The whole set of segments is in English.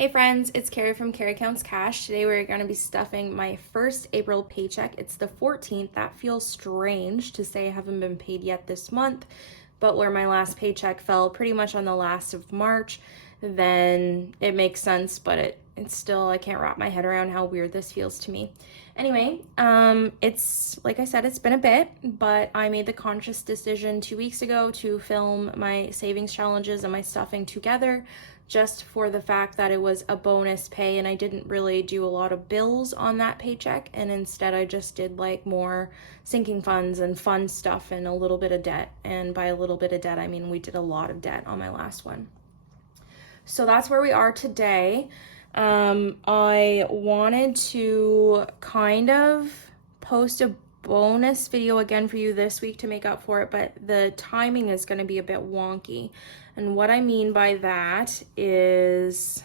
Hey friends, it's Carrie from Carrie Counts Cash. Today we're going to be stuffing my first April paycheck. It's the 14th. That feels strange to say I haven't been paid yet this month, but where my last paycheck fell pretty much on the last of March, then it makes sense, but it's still, I can't wrap my head around how weird this feels to me. Anyway, it's, like I said, it's been a bit, but I made the conscious decision 2 weeks ago to film my savings challenges and my stuffing together, just for the fact that it was a bonus pay and I didn't really do a lot of bills on that paycheck, and instead I just did like more sinking funds and fun stuff and a little bit of debt. And by a little bit of debt, I mean we did a lot of debt on my last one. So that's where we are today. I wanted to kind of post a bonus video again for you this week to make up for it, but the timing is going to be a bit wonky. And what I mean by that is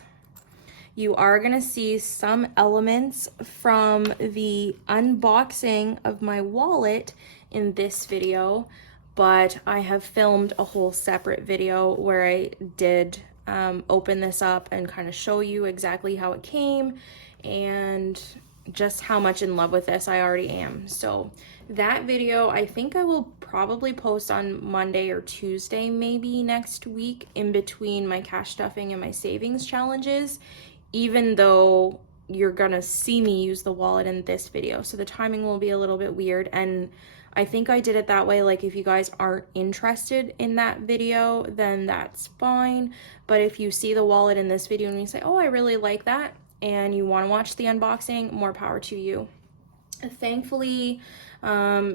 you are going to see some elements from the unboxing of my wallet in this video, but I have filmed a whole separate video where I did open this up and kind of show you exactly how it came and just how much in love with this I already am. So that video I think I will probably post on Monday or Tuesday maybe next week, in between my cash stuffing and my savings challenges, even though you're gonna see me use the wallet in this video. So the timing will be a little bit weird, and I think I did it that way. Like, if you guys aren't interested in that video, then that's fine. But if you see the wallet in this video and you say, oh, I really like that, and you want to watch the unboxing, more power to you. Thankfully,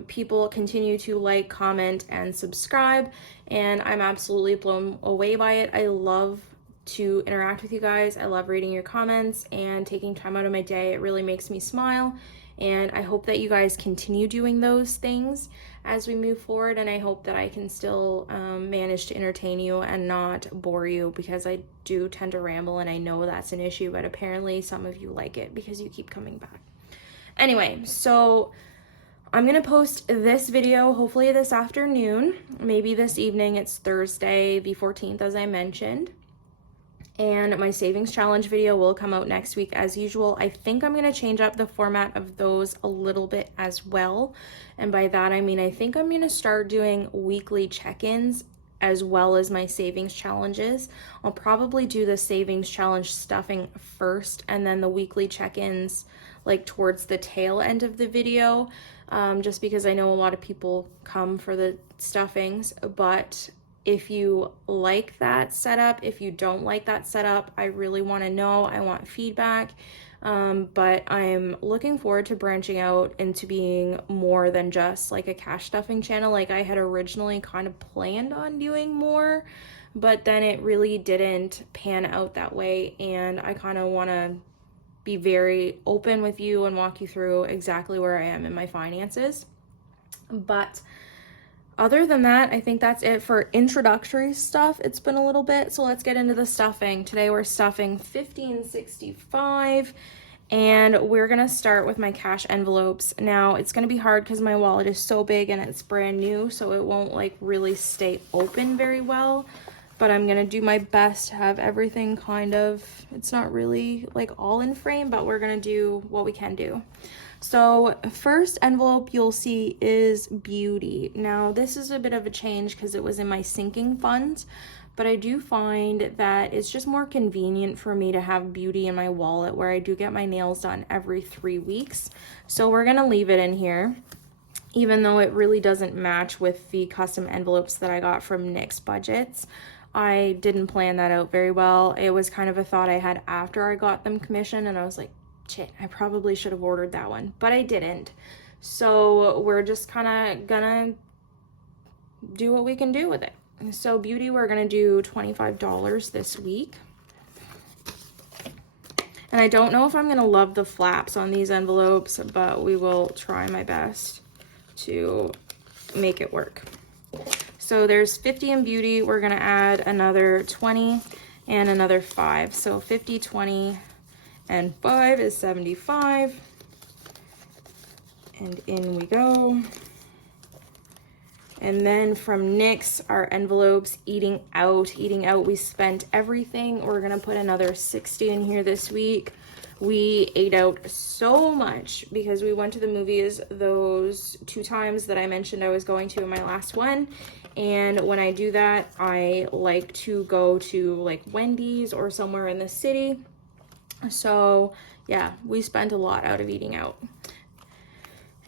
people continue to like, comment, and subscribe, and I'm absolutely blown away by it. I love to interact with you guys. I love reading your comments and taking time out of my day. It really makes me smile. And I hope that you guys continue doing those things as we move forward. And I hope that I can still manage to entertain you and not bore you, because I do tend to ramble and I know that's an issue, but apparently some of you like it because you keep coming back. Anyway, so I'm gonna post this video hopefully this afternoon, maybe this evening. It's Thursday the 14th, as I mentioned. And my savings challenge video will come out next week as usual. I think I'm going to change up the format of those a little bit as well. And by that, I mean, I think I'm going to start doing weekly check-ins as well as my savings challenges. I'll probably do the savings challenge stuffing first, and then the weekly check-ins like towards the tail end of the video, just because I know a lot of people come for the stuffings. But if you like that setup, if you don't like that setup, I really want to know. I want feedback. But I'm looking forward to branching out into being more than just like a cash stuffing channel. Like, I had originally kind of planned on doing more, but then it really didn't pan out that way. And I kind of want to be very open with you and walk you through exactly where I am in my finances. But other than that, I think that's it for introductory stuff. It's been a little bit, so let's get into the stuffing. Today we're stuffing 1565, and we're gonna start with my cash envelopes. Now, it's gonna be hard because my wallet is so big and it's brand new, so it won't like really stay open very well, but I'm gonna do my best to have everything kind of, it's not really like all in frame, but we're gonna do what we can do. So first envelope you'll see is beauty. Now, this is a bit of a change because it was in my sinking funds, but I do find that it's just more convenient for me to have beauty in my wallet, where I do get my nails done every 3 weeks. So we're gonna leave it in here, even though it really doesn't match with the custom envelopes that I got from Nick's Budgets. I didn't plan that out very well. It was kind of a thought I had after I got them commissioned, and I was like, shit, I probably should have ordered that one, but I didn't. So we're just kind of gonna do what we can do with it. So beauty, we're gonna do $25 this week. And I don't know if I'm gonna love the flaps on these envelopes, but we will try my best to make it work. So there's 50 in beauty. We're gonna add another 20 and another 5. So 50, 20, and 5 is 75. And in we go. And then from Nick's, our envelopes, eating out, we spent everything. We're gonna put another 60 in here this week. We ate out so much because we went to the movies those 2 times that I mentioned I was going to in my last one. And when I do that, I like to go to like Wendy's or somewhere in the city. So yeah, we spent a lot out of eating out.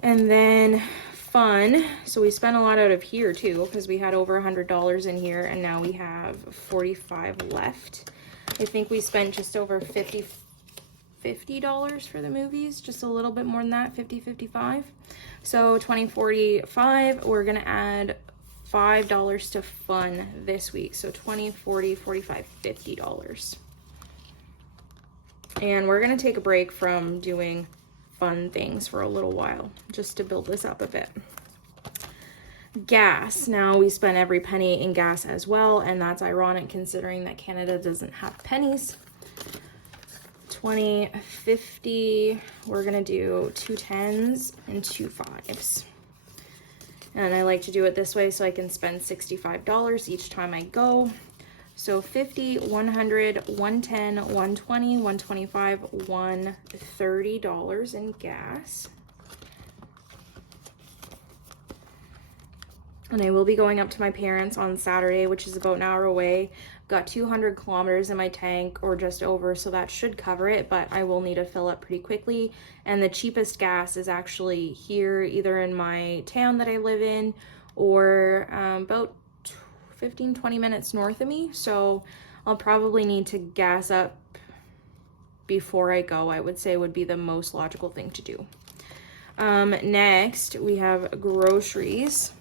And then fun, so we spent a lot out of here too, because we had over $100 in here, and now we have 45 left. I think we spent just over $50 for the movies, just a little bit more than that, 55. So 20, 45, we're gonna add $5 to fun this week. So 20, 40, 45, $50. And we're gonna take a break from doing fun things for a little while, just to build this up a bit. Gas, now we spent every penny in gas as well, and that's ironic considering that Canada doesn't have pennies. 20, 50, we're gonna do 2 10s and 2 5s. And I like to do it this way so I can spend $65 each time I go. So 50, 100, 110, 120, 125, $130 in gas. And I will be going up to my parents on Saturday, which is about an hour away. I've got 200 kilometers in my tank, or just over, so that should cover it, but I will need to fill up pretty quickly. And the cheapest gas is actually here, either in my town that I live in, or about 15-20 minutes north of me. So I'll probably need to gas up before I go, I would say would be the most logical thing to do. Next, we have groceries.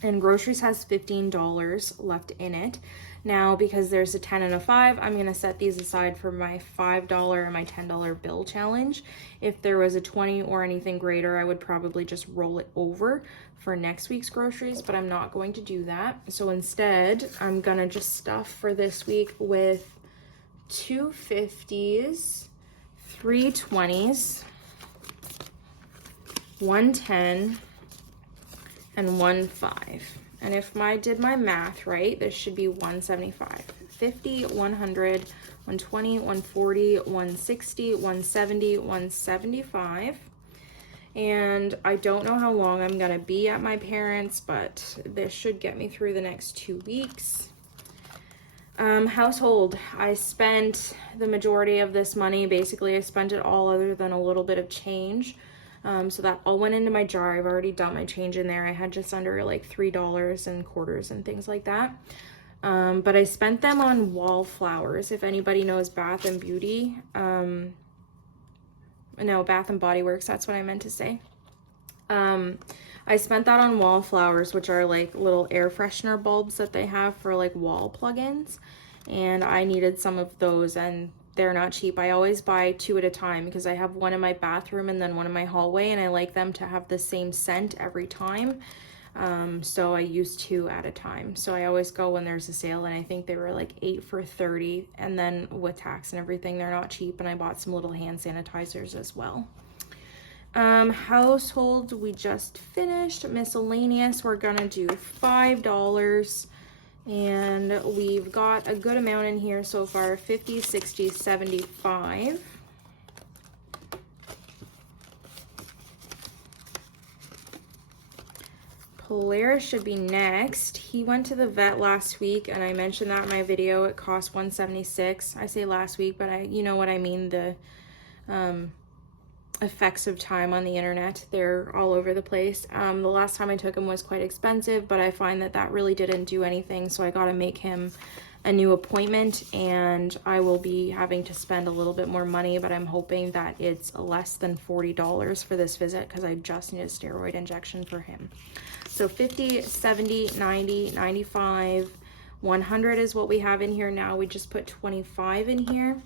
And groceries has $15 left in it. Now, because there's a 10 and a 5, I'm gonna set these aside for my $5 and my $10 bill challenge. If there was a 20 or anything greater, I would probably just roll it over for next week's groceries, but I'm not going to do that. So instead, I'm gonna just stuff for this week with 2 50s, 3 20s, 1 10, and 1 5. And if I did my math right, this should be 175. 50, 100, 120, 140, 160, 170, 175. And I don't know how long I'm gonna be at my parents', but this should get me through the next 2 weeks. Household, I spent the majority of this money. Basically, I spent it all other than a little bit of change. So that all went into my jar. I've already done my change in there. I had just under like $3 and quarters and things like that. But I spent them on wallflowers. If anybody knows Bath and Beauty, no, Bath and Body Works, that's what I meant to say. I spent that on wallflowers, which are like little air freshener bulbs that they have for like wall plugins. And I needed some of those, and they're not cheap. I always buy 2 at a time because I have one in my bathroom and then one in my hallway, and I like them to have the same scent every time. So I use 2 at a time. So I always go when there's a sale, and I think they were like 8 for $30. And then with tax and everything, they're not cheap. And I bought some little hand sanitizers as well. Household, we just finished. Miscellaneous, we're gonna do $5. And we've got a good amount in here so far, 50, 60, 75. Polaris should be next. He went to the vet last week, and I mentioned that in my video. It cost $176. I say last week, but you know what I mean. The effects of time on the internet, they're all over the place. The last time I took him was quite expensive, but I find that really didn't do anything, so I got to make him a new appointment, and I will be having to spend a little bit more money, but I'm hoping that it's less than $40 for this visit because I just need a steroid injection for him. So 50, 70, 90, 95, 100 is what we have in here now. We just put 25 in here.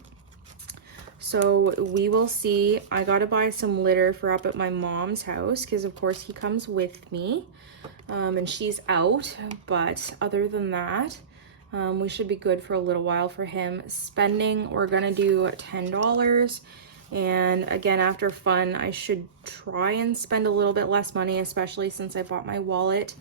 So we will see. I got to buy some litter for up at my mom's house because of course he comes with me, and she's out. But other than that, we should be good for a little while for him. Spending, we're gonna do $10, And again, after fun, I should try and spend a little bit less money, especially since I bought my wallet.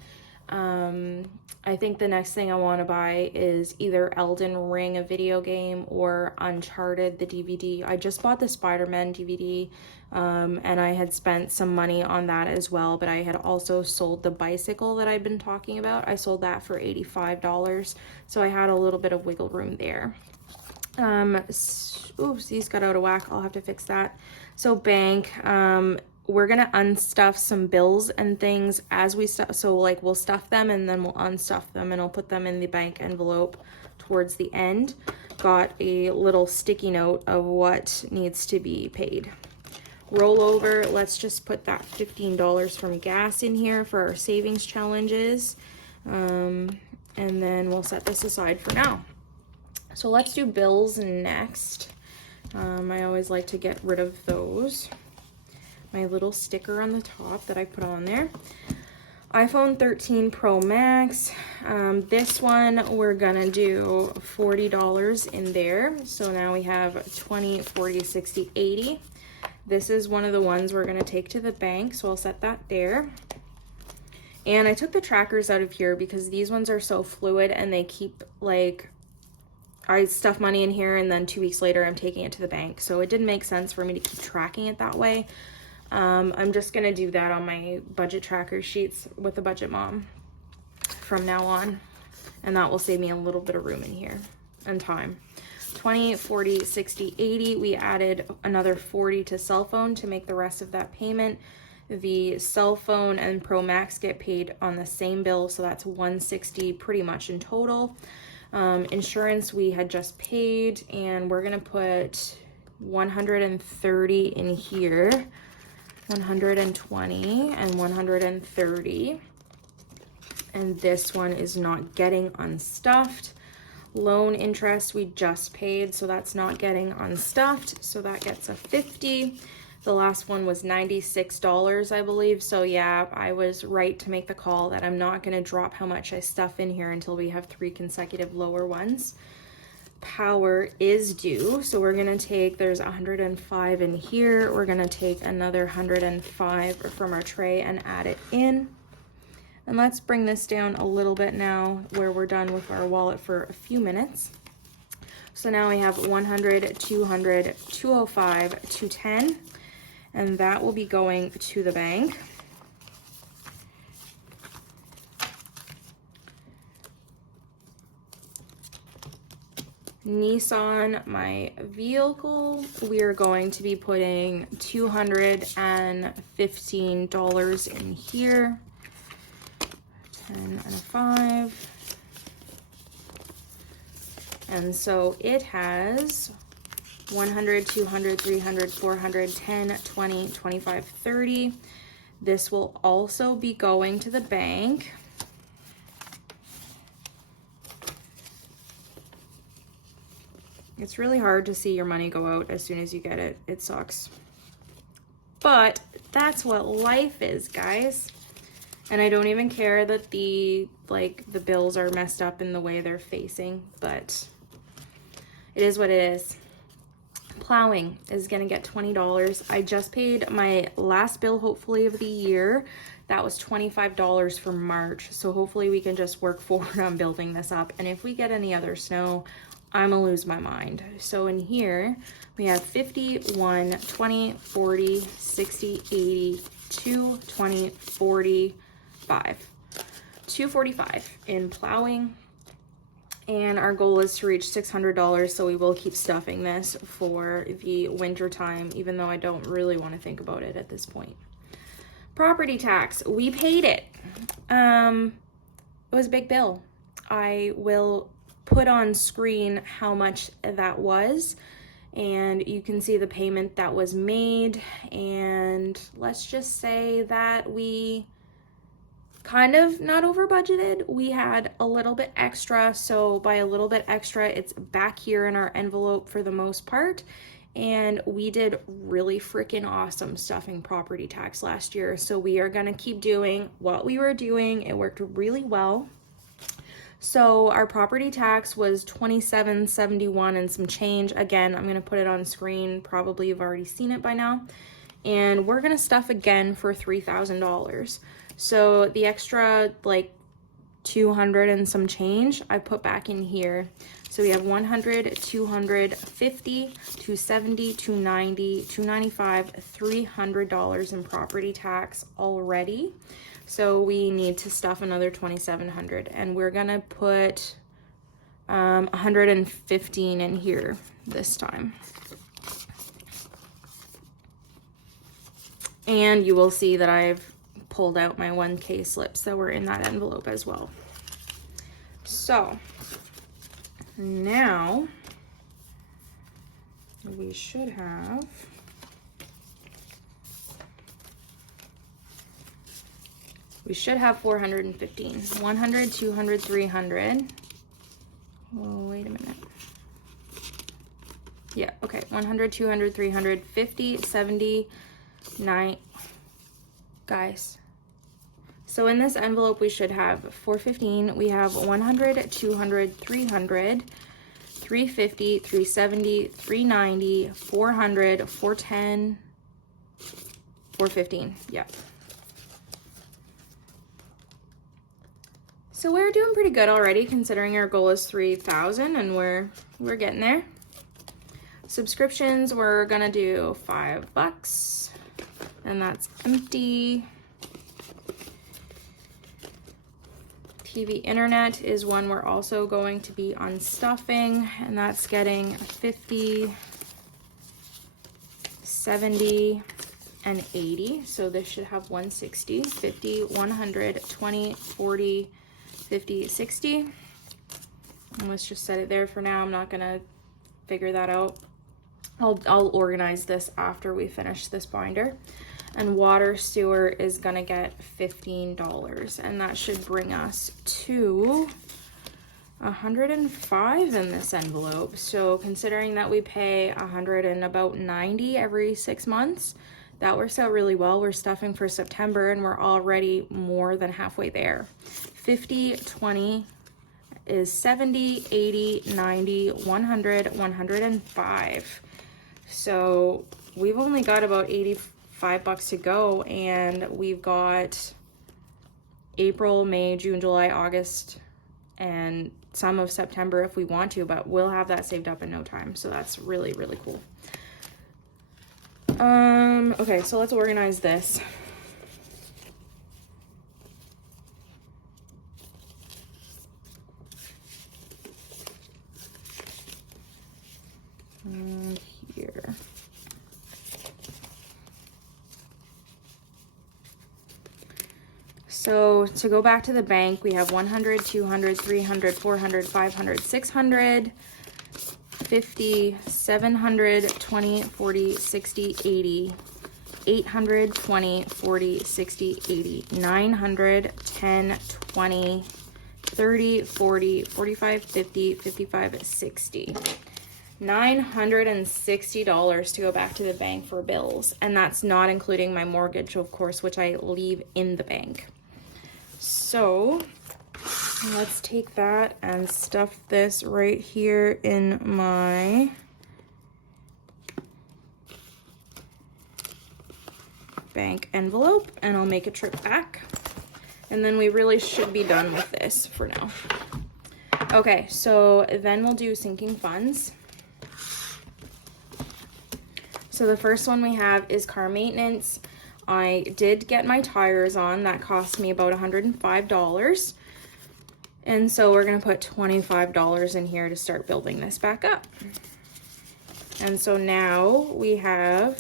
I think the next thing I want to buy is either Elden Ring, a video game, or Uncharted, the DVD. I just bought the Spider-Man DVD, and I had spent some money on that as well, but I had also sold the bicycle that I'd been talking about. I sold that for $85, so I had a little bit of wiggle room there. Oops, these got out of whack. I'll have to fix that. So bank, we're gonna unstuff some bills and things as we stuff. So like we'll stuff them and then we'll unstuff them and I'll put them in the bank envelope towards the end. Got a little sticky note of what needs to be paid. Rollover, let's just put that $15 from gas in here for our savings challenges. And then we'll set this aside for now. So let's do bills next. I always like to get rid of those. My little sticker on the top that I put on there. iPhone 13 Pro Max. This one we're gonna do $40 in there. So now we have 20, 40, 60, 80. This is one of the ones we're gonna take to the bank, so I'll set that there. And I took the trackers out of here because these ones are so fluid and they keep like, I stuff money in here and then 2 weeks later I'm taking it to the bank. So it didn't make sense for me to keep tracking it that way. I'm just gonna do that on my budget tracker sheets with the Budget Mom from now on. And that will save me a little bit of room in here and time. 20, 40, 60, 80. We added another 40 to cell phone to make the rest of that payment. The cell phone and Pro Max get paid on the same bill, so that's 160 pretty much in total. Insurance we had just paid, and we're gonna put 130 in here, 120 and 130. And this one is not getting unstuffed. Loan interest we just paid, so that's not getting unstuffed, so that gets a 50. The last one was $96, I believe. So yeah, I was right to make the call that I'm not going to drop how much I stuff in here until we have 3 consecutive lower ones. Power is due, so we're going to take, there's 105 in here. We're going to take another 105 from our tray and add it in. And let's bring this down a little bit now where we're done with our wallet for a few minutes. So now we have 100, 200, 205, 210. And that will be going to the bank. Nissan, my vehicle, we are going to be putting $215 in here. 10 and a 5. And so it has 100, 200, 300, 400, 10, 20, 25, 30. This will also be going to the bank. It's really hard to see your money go out as soon as you get it. It sucks. But that's what life is, guys. And I don't even care that the bills are messed up in the way they're facing, but it is what it is. Plowing is gonna get $20. I just paid my last bill, hopefully, of the year. That was $25 for March. So hopefully we can just work forward on building this up. And if we get any other snow, I'm gonna lose my mind. So in here, we have 50, 1, 20, 40, 60, 80, 2, 20, 45. 245 in plowing. And our goal is to reach $600, so we will keep stuffing this for the winter time, even though I don't really want to think about it at this point. Property tax, we paid it. It was a big bill. I will put on screen how much that was, and you can see the payment that was made. And let's just say that we kind of not over budgeted. We had a little bit extra, so by a little bit extra, it's back here in our envelope for the most part. And we did really freaking awesome stuffing property tax last year, so we are gonna keep doing what we were doing. It worked really well. So our property tax was $27.71 and some change. Again, I'm gonna put it on screen. Probably you've already seen it by now. And we're gonna stuff again for $3,000. So the extra like 200 and some change I put back in here. So we have 100, 250, 270, 290, 295, $300 in property tax already. So we need to stuff another 2,700, and we're gonna put 115 in here this time. And you will see that I've pulled out my 1K slips that were in that envelope as well. So now we should have We should have 415. 100, 200, 300. Oh, wait a minute. Yeah, okay. 100, 200, 300, 50, 70, 9. Guys. So in this envelope, we should have 415. We have 100, 200, 300, 350, 370, 390, 400, 410, 415. Yeah. So we're doing pretty good already, considering our goal is 3,000, and we're getting there. Subscriptions, we're gonna do $5, and that's empty. TV internet is one we're also going to be unstuffing, and that's getting 50, 70, and 80. So this should have 160, 50, 100, 20, 40, 50, 60. And let's just set it there for now. I'm not gonna figure that out. I'll organize this after we finish this binder. And water sewer is gonna get $15, and that should bring us to 105 in this envelope. So considering that we pay 190 every 6 months, that works out really well. We're stuffing for September and we're already more than halfway there. 50, 20 is 70, 80, 90, 100, 105. So we've only got about $85 to go, and we've got April, May, June, July, August, and some of September if we want to, but we'll have that saved up in no time. So that's really, really cool. Okay, so let's organize this. Here. So to go back to the bank, we have 100, 200, 300, 400, 500, 600, 50, 700, 20, 40, 60, 80, 800, 20, 40, 60, 80, 900, 10, 20, 30, 40, 45, 50, 55, 60. $960 to go back to the bank for bills, and that's not including my mortgage, of course, which I leave in the bank. So let's take that and stuff this right here in my bank envelope, and I'll make a trip back, and then we really should be done with this for now. Okay, so then we'll do sinking funds. So the first one we have is car maintenance. I did get my tires on. That cost me about $105. And so we're gonna put $25 in here to start building this back up. And so now we have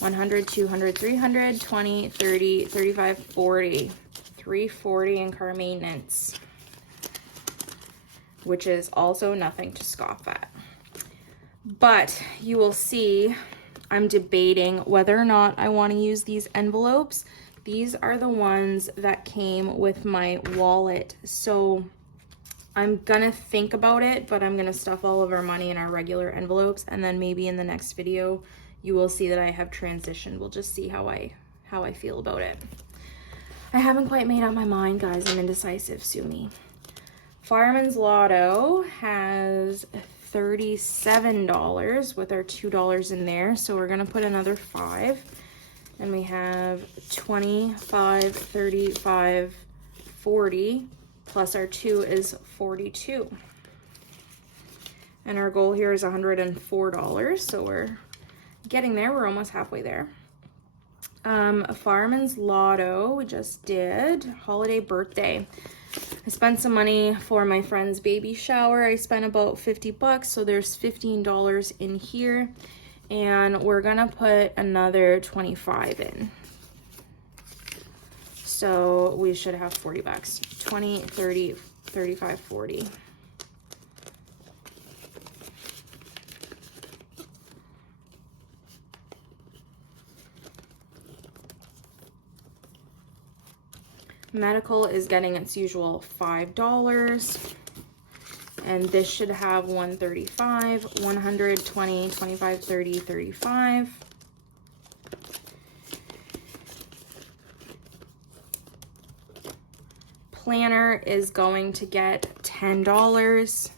100, 200, 300, 20, 30, 35, 40. 340 in car maintenance, which is also nothing to scoff at. But you will see I'm debating whether or not I want to use these envelopes. These are the ones that came with my wallet. So I'm gonna think about it, but I'm gonna stuff all of our money in our regular envelopes, and then maybe in the next video you will see that I have transitioned. We'll just see how I feel about it. I haven't quite made up my mind, guys. I'm indecisive, sue me. Fireman's Lotto has $37 with our $2 in there. So we're gonna put another 5. And we have 25, 35, 40, plus our 2 is 42. And our goal here is $104, so we're getting there. We're almost halfway there. A Fireman's Lotto, we just did. Holiday birthday. I spent some money for my friend's baby shower. I spent about 50 bucks, so there's $15 in here. And we're gonna put another 25 in. So we should have 40 bucks. 20, 30, 35, 40. Medical is getting its usual $5. And this should have 135, 120, 25, 30, 35. Planner is going to get $10.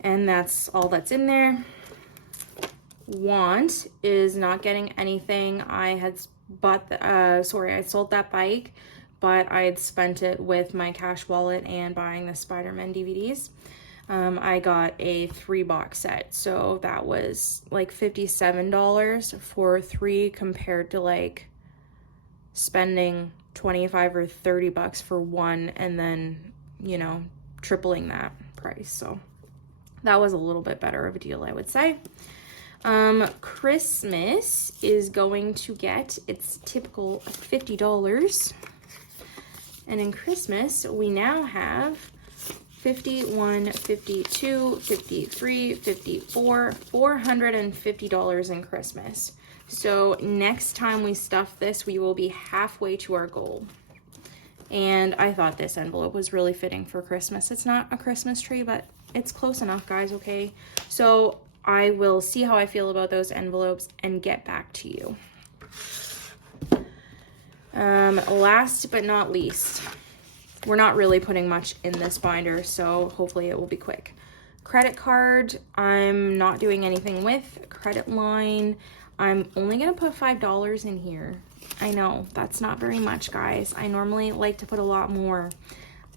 And that's all that's in there. Want is not getting anything. I had bought, I sold that bike, but I had spent it with my cash wallet and buying the Spider-Man DVDs. I got a 3-box set, so that was like $57 for 3 compared to like spending 25 or 30 bucks for 1 and then, you know, tripling that price. So that was a little bit better of a deal, I would say. Christmas is going to get its typical $50. And in Christmas, we now have 51, 52, 53, 54, $450 in Christmas. So next time we stuff this, we will be halfway to our goal. And I thought this envelope was really fitting for Christmas. It's not a Christmas tree, but it's close enough, guys, okay? So I will see how I feel about those envelopes and get back to you. Last but not least, we're not really putting much in this binder, so hopefully it will be quick. Credit card, I'm not doing anything with. Credit line, I'm only gonna put $5 in here. I know, that's not very much, guys. I normally like to put a lot more,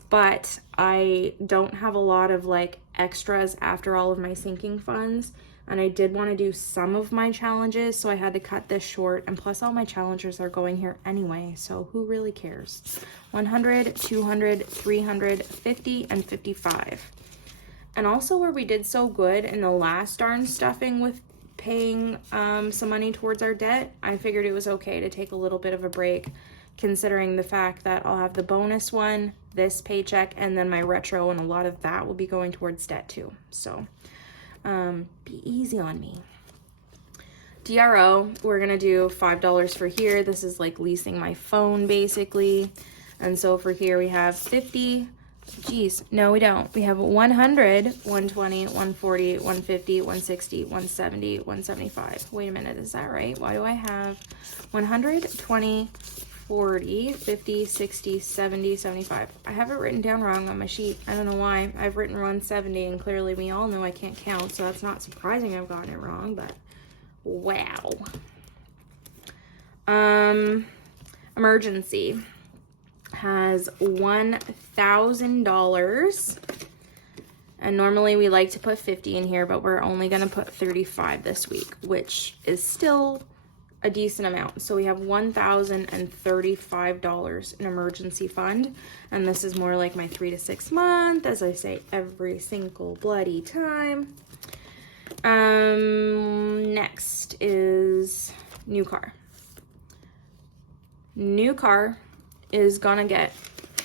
but I don't have a lot of like extras after all of my sinking funds. And I did want to do some of my challenges, so I had to cut this short. And plus all my challengers are going here anyway, so who really cares? 100, 200, 300, 50, and 55. And also where we did so good in the last darn stuffing with paying some money towards our debt, I figured it was okay to take a little bit of a break, considering the fact that I'll have the bonus one, this paycheck, and then my retro, and a lot of that will be going towards debt too. So be easy on me. DRO, we're gonna do $5 for here. This is like leasing my phone basically. And so for here we have 50, geez, no we don't. We have 100, 120, 140, 150, 160, 170, 175. Wait a minute, is that right? Why do I have 100, 20, 40, 50, 60, 70, 75. I have it written down wrong on my sheet. I don't know why. I've written 170 and clearly we all know I can't count, so that's not surprising I've gotten it wrong, but wow. Emergency has $1,000. And normally we like to put 50 in here, but we're only gonna put 35 this week, which is still a decent amount. So we have $1,035 in emergency fund, and this is more like my 3 to 6 month, as I say every single bloody time. Next is new car. New car is gonna get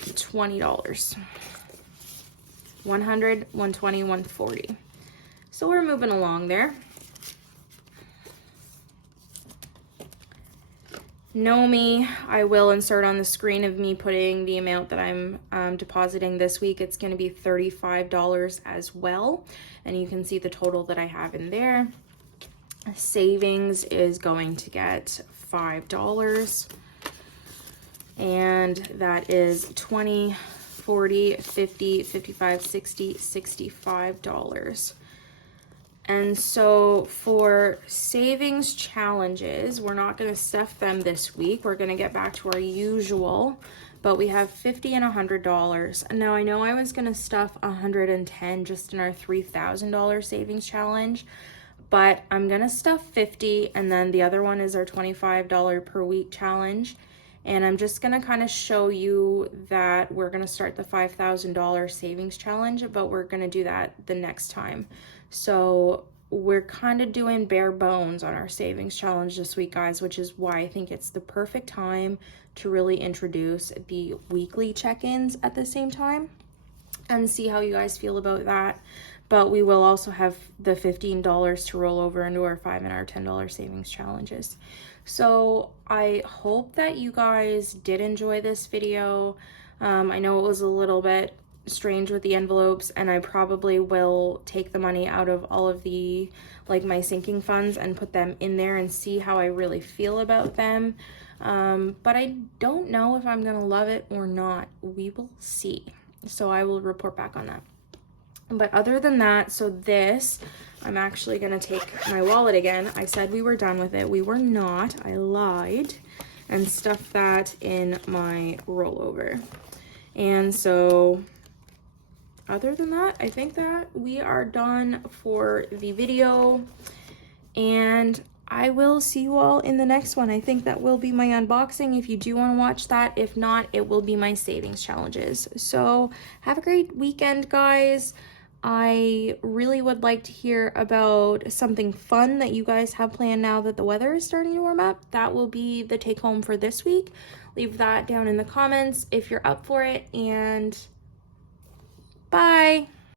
$20. 100, 120, 140. So we're moving along there. Know me, I will insert on the screen of me putting the amount that I'm depositing this week. It's going to be $35 as well, and you can see the total that I have in there. Savings is going to get $5, and that is 20, $40, $50, $55, $60, $65. And so for savings challenges, we're not going to stuff them this week. We're going to get back to our usual, but we have $50 and $100. And now I know I was going to stuff $110 just in our $3,000 savings challenge, but I'm going to stuff $50, and then the other one is our $25 per week challenge. And I'm just going to kind of show you that we're going to start the $5,000 savings challenge, but we're going to do that the next time. So we're kind of doing bare bones on our savings challenge this week, guys, which is why I think it's the perfect time to really introduce the weekly check-ins at the same time and see how you guys feel about that. But we will also have the $15 to roll over into our $5 and our $10 savings challenges. So I hope that you guys did enjoy this video. I know it was a little bit strange with the envelopes, and I probably will take the money out of all of the, like, my sinking funds and put them in there and see how I really feel about them. But I don't know if I'm gonna love it or not. We will see. So I will report back on that. But other than that, so this, I'm actually gonna take my wallet again. I said we were done with it. We were not. I lied and stuffed that in my rollover. And so other than that, I think that we are done for the video, and I will see you all in the next one. I think that will be my unboxing if you do want to watch that. If not, it will be my savings challenges. So have a great weekend, guys. I really would like to hear about something fun that you guys have planned now that the weather is starting to warm up. That will be the take home for this week. Leave that down in the comments if you're up for it, and bye.